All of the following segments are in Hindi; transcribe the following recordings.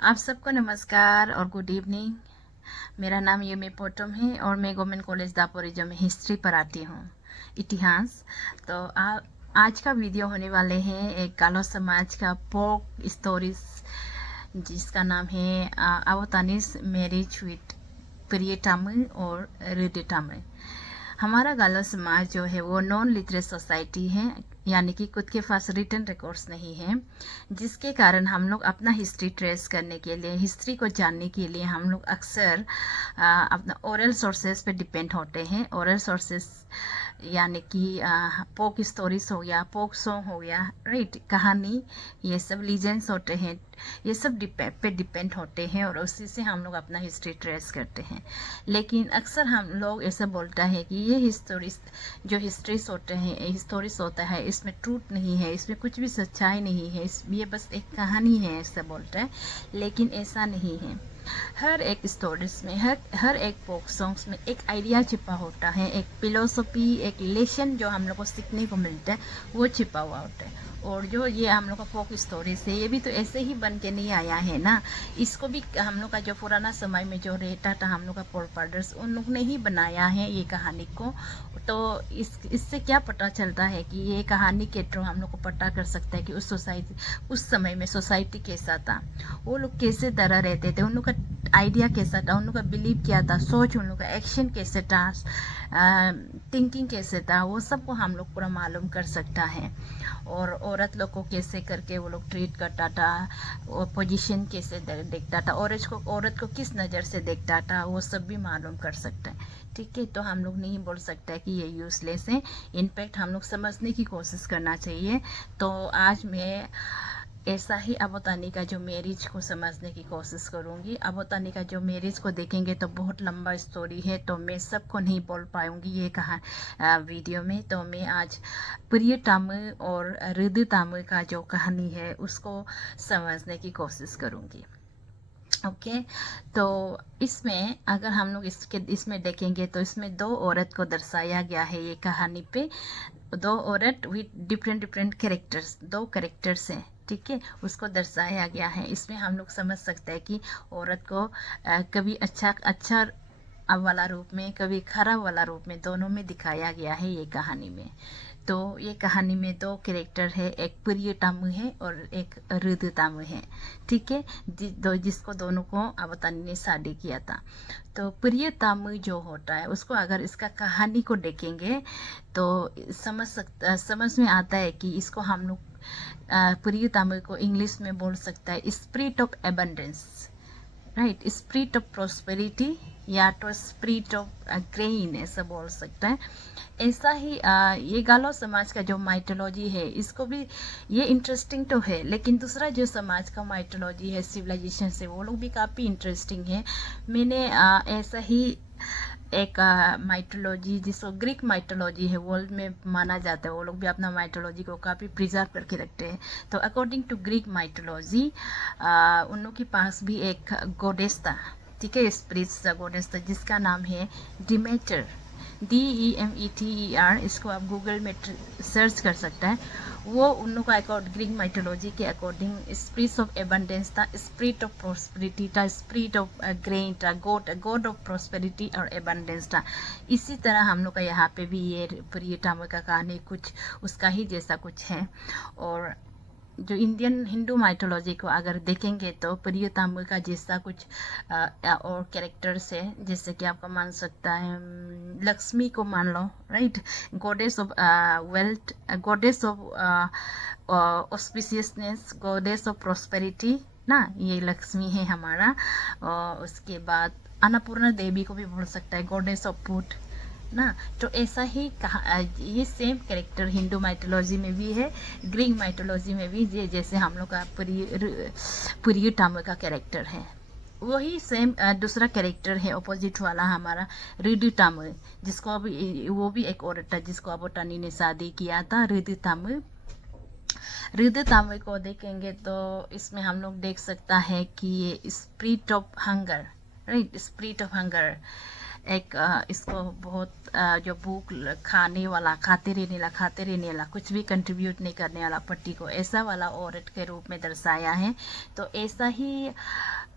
आप सबको नमस्कार और गुड इवनिंग। मेरा नाम युमी पोटम है और मैं गवर्नमेंट कॉलेज दापोरिजो में हिस्ट्री पढ़ाती हूँ, इतिहास। तो आज का वीडियो होने वाले हैं एक गालो समाज का फोक स्टोरीज, जिसका नाम है आवतानिस मैरिज विथ प्रियटामु और रिदिटामु। हमारा गालो समाज जो है वो नॉन लिटरेट सोसाइटी है, यानी कि खुद के पास रिटर्न रिकॉर्ड्स नहीं है, जिसके कारण हम लोग अपना हिस्ट्री ट्रेस करने के लिए, हिस्ट्री को जानने के लिए हम लोग अक्सर अपना ओरल सोर्सेस पे डिपेंड होते हैं। ओरल सोर्सेस यानी कि फोक स्टोरीज हो गया, फोक सॉन्ग हो गया, राइट, कहानी, ये सब लीजेंड्स होते हैं, ये सब पे डिपेंड होते हैं और उसी से हम लोग अपना हिस्ट्री ट्रेस करते हैं। लेकिन अक्सर हम लोग ऐसा बोलता है कि ये हिस्टोरीज जो हिस्ट्रीज होते हैं, हिस्टोरीज होता है, इसमें ट्रूथ नहीं है, इसमें कुछ भी सच्चाई नहीं है, ये बस एक कहानी है, ऐसा बोलता है। लेकिन ऐसा नहीं है। हर एक स्टोरीज में, हर एक फोक सॉन्ग्स में एक आइडिया छिपा होता है, एक फिलोसफी, एक लेसन जो हम लोग को सीखने को मिलता है, वो छिपा हुआ होता है। और जो ये हम लोग का फोक स्टोरीज है, ये भी तो ऐसे ही बन के नहीं आया है ना। इसको भी हम लोग का जो पुराना समय में जो रहता था, हम लोग का फोरफादर्स, उन लोग ने ही बनाया है ये कहानी को। तो इससे क्या पता चलता है कि ये कहानी के थ्रू हम लोग को पता कर सकता है कि उस सोसाइटी, उस समय में सोसाइटी कैसा था, वो लोग कैसे तरह रहते थे, उन लोग का आइडिया कैसा था, उन लोग का बिलीव क्या था, सोच, उन लोग का एक्शन कैसे था, थिंकिंग कैसे था, वो सबको हम लोग पूरा मालूम कर सकता है। और औरत लोग को कैसे करके वो लोग ट्रीट करता था, और पोजीशन कैसे देखता था, औरत को किस नज़र से देखता था, वो सब भी मालूम कर सकता है। ठीक है, तो हम लोग नहीं बोल सकते कि ये यूजलेस है। इनफैक्ट हम लोग समझने की कोशिश करना चाहिए। तो आज मैं ऐसा ही अबोतानी का जो मैरिज को समझने की कोशिश करूंगी। अबोतानी का जो मैरिज को देखेंगे तो बहुत लंबा स्टोरी है, तो मैं सबको नहीं बोल पाऊंगी ये कहा वीडियो में। तो मैं आज प्रियटामु और रिदितामु का जो कहानी है उसको समझने की कोशिश करूंगी। ओके, तो इसमें अगर हम लोग इसमें देखेंगे तो इसमें दो औरत को दर्शाया गया है ये कहानी पे। दो औरत विथ डिफरेंट डिफरेंट कैरेक्टर्स, दो कैरेक्टर्स हैं, ठीक है, उसको दर्शाया गया है। इसमें हम लोग समझ सकते हैं कि औरत को कभी अच्छा अच्छा वाला रूप में, कभी खराब वाला रूप में, दोनों में दिखाया गया है ये कहानी में। तो ये कहानी में दो कैरेक्टर है, एक प्रियटामु है और एक रिदितामु है, ठीक है, जिसको दोनों को अवतानी ने शादी किया था। तो प्रियतामु जो होता है उसको अगर इसका कहानी को देखेंगे तो समझ में आता है कि इसको हम लोग प्रियतामु को इंग्लिश में बोल सकता है spirit of abundance, right, spirit of prosperity, या तो स्पिरिट ऑफ ग्रेन, ऐसा बोल सकता है। ऐसा ही ये गालो समाज का जो माइथोलॉजी है, इसको भी, ये इंटरेस्टिंग तो है, लेकिन दूसरा जो समाज का माइथोलॉजी है सिविलाइजेशन से, वो लोग भी काफ़ी इंटरेस्टिंग है। मैंने ऐसा ही एक माइथोलॉजी जिसको ग्रीक माइथोलॉजी है, वर्ल्ड में माना जाता है, वो लोग भी अपना माइथोलॉजी को काफ़ी प्रिजर्व करके रखते हैं। तो अकॉर्डिंग टू ग्रीक माइथोलॉजी उन लोग के पास भी एक गोडेस था, ठीक है, स्पिरिट्स गोडेस था, जिसका नाम है डिमेटर, DEMETER। इसको आप गूगल में सर्च कर सकता है। वो उन लोग का ग्रीक माइथोलॉजी के अकॉर्डिंग स्पिरिट ऑफ एबंडेंस था, स्पिरिट ऑफ प्रोस्पेरिटी था, स्पिरिट ऑफ ग्रेन था, गॉड ऑफ प्रोस्पेरिटी और एबंडेंस था। इसी तरह हम लोग का यहाँ पे भी ये प्रियटामु का कहानी कुछ उसका ही जैसा कुछ है। और जो इंडियन हिंदू माइथोलॉजी को अगर देखेंगे तो प्रियतामु का जैसा कुछ और कैरेक्टर्स है, जैसे कि आपका मान सकता है लक्ष्मी को मान लो, right, goddess of wealth, goddess of auspiciousness, goddess of prosperity ना, ये लक्ष्मी है हमारा। और उसके बाद अन्नपूर्णा देवी को भी बोल सकता है, गॉडेस ऑफ फूड ना। तो ऐसा ही कहा, ये सेम कैरेक्टर हिंदू माइथोलॉजी में भी है, ग्रीक माइथोलॉजी में भी, ये जैसे हम लोग का प्रियटामु का कैरेक्टर है, वही सेम दूसरा कैरेक्टर है अपोजिट वाला हमारा रिदितामु, जिसको अभी वो भी एक औरत था जिसको अबोतानी ने शादी किया था, रिदितामु। रिदितामु को देखेंगे तो इसमें हम लोग देख सकता है कि ये spirit of hunger, right, spirit of hunger, एक इसको बहुत जो भूख खाने वाला, खाते रहने वाला, कुछ भी कंट्रीब्यूट नहीं करने वाला पट्टी को ऐसा वाला औरत के रूप में दर्शाया है। तो ऐसा ही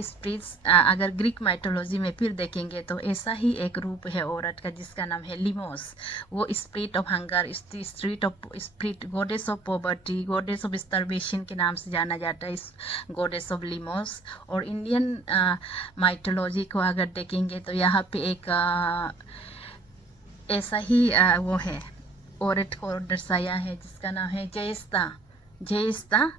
स्पिरिट्स अगर ग्रीक माइथोलॉजी में फिर देखेंगे तो ऐसा ही एक रूप है औरत का जिसका नाम है लिमोस। वो spirit of hunger, spirit goddess of poverty, goddess of starvation के नाम से जाना जाता है इस गॉडेस ऑफ लिमोस। और इंडियन माइथोलॉजी को अगर देखेंगे तो यहाँ पे एक ऐसा ही वो है औरत को दर्शाया है जिसका नाम है जयस्ता।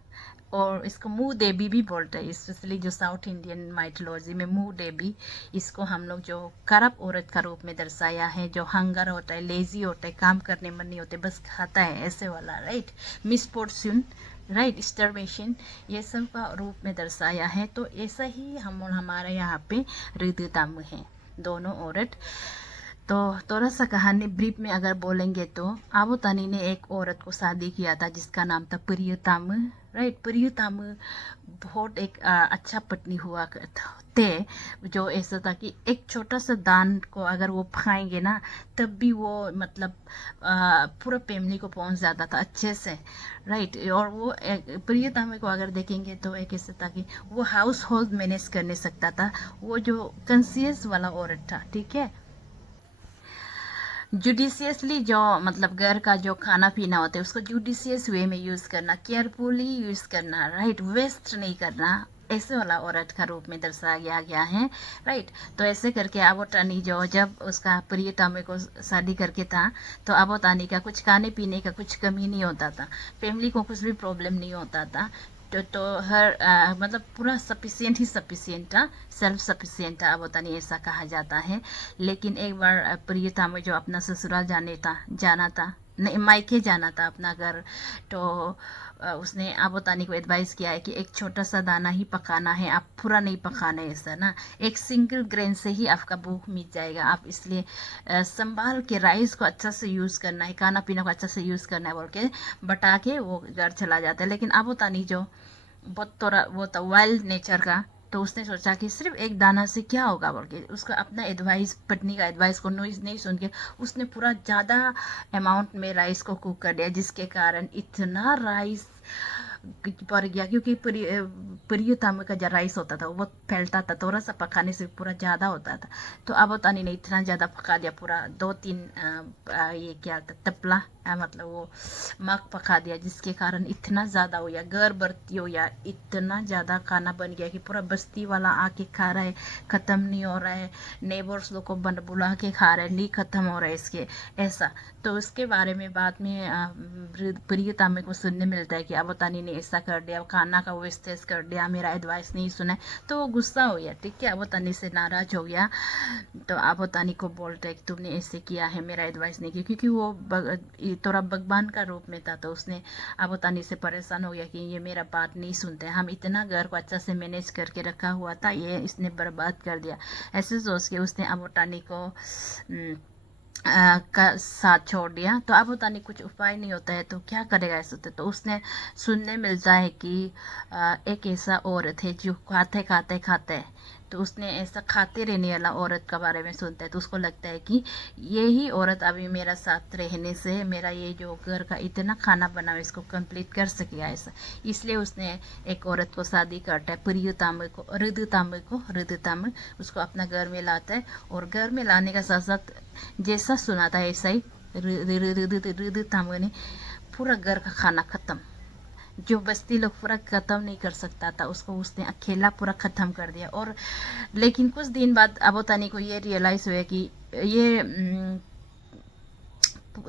और इसको मुँह देवी भी बोलते हैं, स्पेशली जो साउथ इंडियन माइथोलॉजी में मुँह देवी, इसको हम लोग जो करप औरत का रूप में दर्शाया है, जो हंगर होता है, लेजी होता है, काम करने मन नहीं होते, बस खाता है ऐसे वाला, राइट, मिसफॉर्च्यून, राइट, स्टारवेशन, ये सब का रूप में दर्शाया है। तो ऐसा ही हमारे यहाँ पे ऋतुताम है दोनों औरत। तो थोड़ा सा कहानी ब्रीफ में अगर बोलेंगे तो आबो तानी ने एक औरत को शादी किया था जिसका नाम था प्रियताम, राइट। प्रियताम बहुत एक अच्छा पत्नी हुआ थे, जो ऐसा था कि एक छोटा सा दान को अगर वो खाएंगे ना तब भी वो मतलब पूरा फैमिली को पहुंच जाता था अच्छे से, राइट। और वो प्रियताम को अगर देखेंगे तो एक ऐसा था कि वो हाउस होल्ड मैनेज करने सकता था, वो जो कॉन्शियस वाला औरत था, ठीक है। जुडिशियसली जो मतलब घर का जो खाना पीना होता है उसको जुडिशियस वे में यूज़ करना, केयरफुली यूज़ करना, राइट, वेस्ट नहीं करना, ऐसे वाला औरत का रूप में दर्शाया गया है, राइट। तो ऐसे करके आबोतानी जो जब उसका प्रियतम को शादी करके था तो आबोतानी का कुछ खाने पीने का कुछ कमी नहीं होता था, फैमिली को कुछ भी प्रॉब्लम नहीं होता था। तो हर मतलब पूरा सफिशियंट था, सेल्फ सफिशियंट था आबोतानी, ऐसा कहा जाता है। लेकिन एक बार प्रियतम जो अपना ससुराल जाना था नहीं, मायके जाना था अपना घर, तो उसने आबोतानी को एडवाइस किया है कि एक छोटा सा दाना ही पकाना है, आप पूरा नहीं पकाना है, ऐसा ना, एक सिंगल ग्रेन से ही आपका भूख मिट जाएगा, आप इसलिए संभाल के राइस को अच्छा से यूज़ करना है, खाना पीना को अच्छा से यूज़ करना है बोल के बता के वो घर चला जाता है। लेकिन आबोतानी जो बहुत थोड़ा वो था वाइल्ड नेचर का, तो उसने सोचा कि सिर्फ एक दाना से क्या होगा बोल के उसका अपना एडवाइस, पत्नी का एडवाइस को नहीं सुन के उसने पूरा ज़्यादा अमाउंट में राइस को कुक कर दिया, जिसके कारण इतना राइस पड़ गया, क्योंकि प्रियतम का जो राइस होता था वो फैलता था, थोड़ा सा पकाने से पूरा ज़्यादा होता था। तो आबोतानी ने इतना ज़्यादा पका दिया, पूरा 2-3 ये क्या था तपला मतलब वो मग पका दिया, जिसके कारण इतना ज़्यादा हो गया, घर भर्ती हो गया, इतना ज़्यादा खाना बन गया कि पूरा बस्ती वाला आके खा रहा है, ख़त्म नहीं हो रहा है, नेबर्स लोग को बुला के खा रहे हैं, नहीं ख़त्म हो रहा है इसके, ऐसा। तो उसके बारे में बाद में प्रियतम को सुनने मिलता है कि आबोतानी ने ऐसा कर दिया, खाना का वेस्टेज कर दिया, मेरा एडवाइस नहीं सुना, तो वो गुस्सा हो गया, ठीक है, आबोतानी से नाराज हो गया। तो आबोतानी को बोलता है कि तुमने ऐसे किया है, मेरा एडवाइस नहीं किया, क्योंकि वो थोड़ा भगवान का रूप में था। तो उसने आबोतानी से परेशान हो गया कि ये मेरा बात नहीं सुनते, हम इतना घर को अच्छा से मैनेज करके रखा हुआ था, ये इसने बर्बाद कर दिया, ऐसे सोच के उसने आबोतानी को का साथ छोड़ दिया। तो आबोतानी कुछ उपाय नहीं होता है तो क्या करेगा ऐसे, तो उसने सुनने मिलता है कि एक ऐसा औरत है जो खाते तो उसने ऐसा खाते रहने वाला औरत के बारे में सुनता है, तो उसको लगता है कि यही औरत अभी मेरा साथ रहने से मेरा ये जो घर का इतना खाना बना है इसको कंप्लीट कर सकेगा, ऐसा। इसलिए उसने एक औरत को शादी करता है, ऋतुताम उसको अपना घर में लाता है, और घर में लाने का साथ साथ जैसा सुना था ऐसा ही ऋतुताम ने पूरा घर का खाना खत्म, जो बस्ती लोग पूरा ख़त्म नहीं कर सकता था उसको उसने अकेला पूरा ख़त्म कर दिया। और लेकिन कुछ दिन बाद आबोतानी को ये रियलाइज़ हुआ कि ये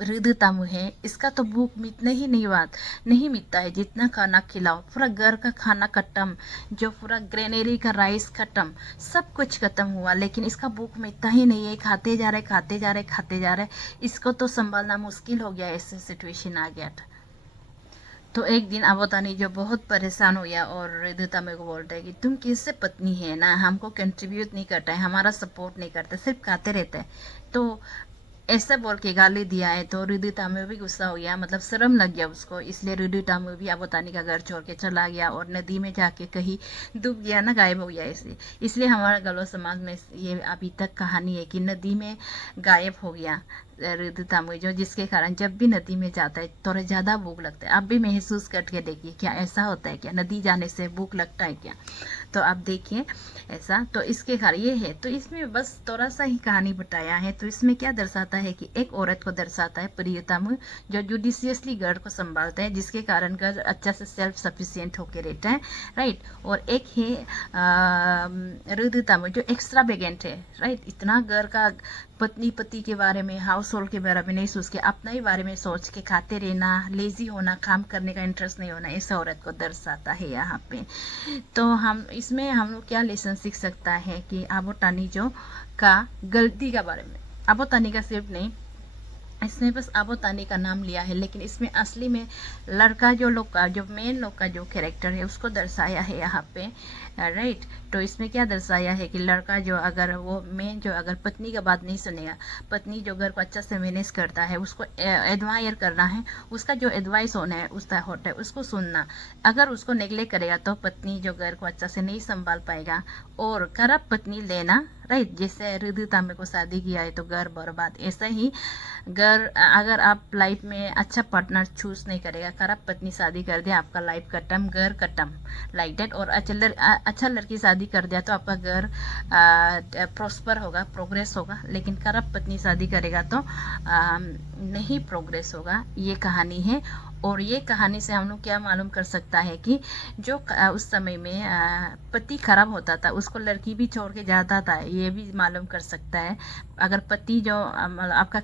ऋतुताम है, इसका तो भूख मिटने ही नहीं मिटता है, जितना खाना खिलाओ पूरा घर का खाना खत्म, जो पूरा ग्रेनरी का राइस खत्म, सब कुछ खत्म हुआ, लेकिन इसका भूख मिटता ही नहीं है, खाते जा रहे, इसको तो संभालना मुश्किल हो गया, ऐसे सिचुएशन आ गया था। तो एक दिन आबोतानी जो बहुत परेशान हो गया और ऋतुताम को बोलता है कि तुम किससे पत्नी है ना, हमको कंट्रीब्यूट नहीं करता है, हमारा सपोर्ट नहीं करता, सिर्फ खाते रहता है। तो ऐसा बोल के गाली दिया है। तो रिदु तामू भी गुस्सा हो गया, मतलब शर्म लग गया उसको, इसलिए रिदु तामू भी अबोतानी का घर छोड़ के चला गया और नदी में जाके कहीं डूब गया ना, गायब हो गया। इसलिए हमारा गलो समाज में ये अभी तक कहानी है कि नदी में गायब हो गया रिदु तामू, जो जिसके कारण जब भी नदी में जाता है थोड़ा ज़्यादा भूख लगता है। आप भी महसूस करके देखिए, क्या ऐसा होता है क्या, नदी जाने से भूख लगता है क्या? तो आप देखिए ऐसा, तो इसके कारण ये है। तो इसमें बस थोड़ा सा ही कहानी बताया है। तो इसमें क्या दर्शाता है कि एक औरत को दर्शाता है प्रियतम, जो जुडिशियसली घर को संभालता है, जिसके कारण घर अच्छा से सेल्फ सफिशिएंट होकर रहता है, राइट। और एक है रुदुतम, जो एक्स्ट्रा बेगेंट है, राइट। इतना घर का पत्नी पति के बारे में, हाउस होल्ड के बारे में नहीं सोच के अपना ही बारे में सोच के खाते रहना, लेजी होना, काम करने का इंटरेस्ट नहीं होना, ऐसा औरत को दर्शाता है यहाँ पे। तो हम इसमें हम लोग क्या लेसन सीख सकता है कि आबोतानी जो का गलती के बारे में, आबोतानी का सिर्फ नहीं, इसमें बस आबोतानी का नाम लिया है, लेकिन इसमें असली में लड़का जो लोग का, जो मेन लोग का जो कैरेक्टर है उसको दर्शाया है यहाँ पे, राइट। तो इसमें क्या दर्शाया है कि लड़का जो अगर वो मेन जो अगर पत्नी का बात नहीं सुनेगा, पत्नी जो घर को अच्छा से मैनेज करता है, उसको एडमायर करना है, उसका जो एडवाइस होना है उसका होता है उसको सुनना। अगर उसको नेग्लेक्ट करेगा तो पत्नी जो घर को अच्छा से नहीं संभाल पाएगा और खराब पत्नी लेना, राइट। जैसे रिदु तामे को शादी किया है तो घर बर्बाद, ऐसा ही घर अगर आप लाइफ में अच्छा पार्टनर चूज नहीं करेगा, खराब पत्नी शादी कर दिया, आपका लाइफ खत्म, घर खत्म, लाइक दैट। और अच्छा लड़की शादी कर दिया तो आपका घर प्रॉस्पर होगा, प्रोग्रेस होगा, लेकिन खराब पत्नी शादी करेगा तो नहीं प्रोग्रेस होगा। ये कहानी है। और ये कहानी से हम लोग क्या मालूम कर सकता है कि जो उस समय में पति खराब होता था उसको लड़की भी छोड़ के जाता था, ये भी मालूम कर सकता है। अगर पति जो आपका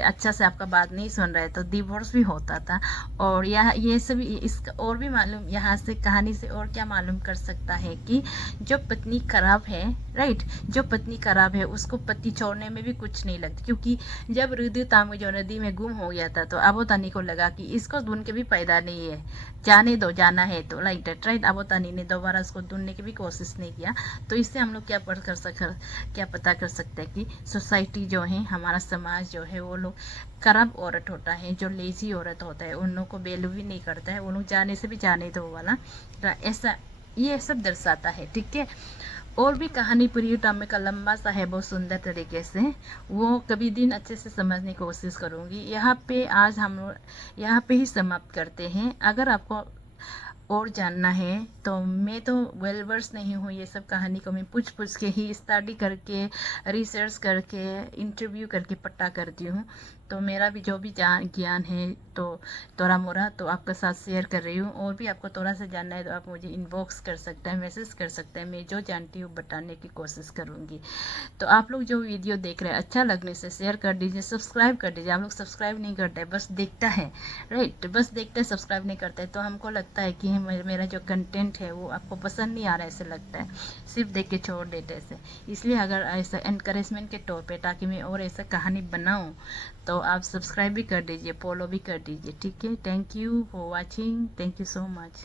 अच्छा से आपका बात नहीं सुन रहे तो डिवोर्स भी होता था। और यह ये सब इसका और भी मालूम, यहाँ से कहानी से और क्या मालूम कर सकता है कि जो पत्नी खराब है, राइट, जो पत्नी खराब है उसको पति छोड़ने में भी कुछ नहीं लगता। क्योंकि जब रिदु तामू जो नदी में गुम हो गया था तो आबोतानी को लगा कि इसको ढूंढ के भी फायदा नहीं है, जाने दो, जाना है तो, लाइक दैट, राइट। आबोतानी ने दोबारा उसको ढूंढने की भी कोशिश नहीं किया। तो इससे हम लोग क्या पता कर सकते हैं कि सोसाइटी जो है, हमारा समाज जो है, वो लोग खराब औरत होता है, जो लेजी औरत होता है उन लोगों को वैल्यू भी नहीं करता है, वो लोग जाने से भी जाने दो वाला, ऐसा ये सब दर्शाता है, ठीक है। और भी कहानी प्रियतम का लंबा सा है, बहुत सुंदर तरीके से, वो कभी दिन अच्छे से समझने की कोशिश करूँगी। यहाँ पे आज हम लोग यहाँ पे ही समाप्त करते हैं। अगर आपको और जानना है तो मैं तो वेल वर्स नहीं हूँ, ये सब कहानी को मैं पूछ के ही स्टडी करके, रिसर्च करके, इंटरव्यू करके पता करती हूँ। तो मेरा भी जो भी ज्ञान है तो थोड़ा मोरा तो आपके साथ शेयर कर रही हूँ। और भी आपको थोड़ा सा जानना है तो आप मुझे इनबॉक्स कर सकते हैं, मैसेज कर सकते हैं, मैं जो जानती हूँ बताने की कोशिश करूँगी। तो आप लोग जो वीडियो देख रहे हैं अच्छा लगने से शेयर कर दीजिए, सब्सक्राइब कर दीजिए। आप लोग सब्सक्राइब नहीं करते, बस देखता है, राइट, बस देखते सब्सक्राइब नहीं करते, तो हमको लगता है कि मेरा जो कंटेंट है वो आपको पसंद नहीं आ रहा है, ऐसे लगता है, सिर्फ देख के छोड़ देते ऐसे। इसलिए अगर ऐसा एनकरेजमेंट के तौर पे, ताकि मैं और ऐसा कहानी बनाऊं, तो आप सब्सक्राइब भी कर दीजिए, फॉलो भी कर दीजिए, ठीक है। Thank you for watching, thank you so much.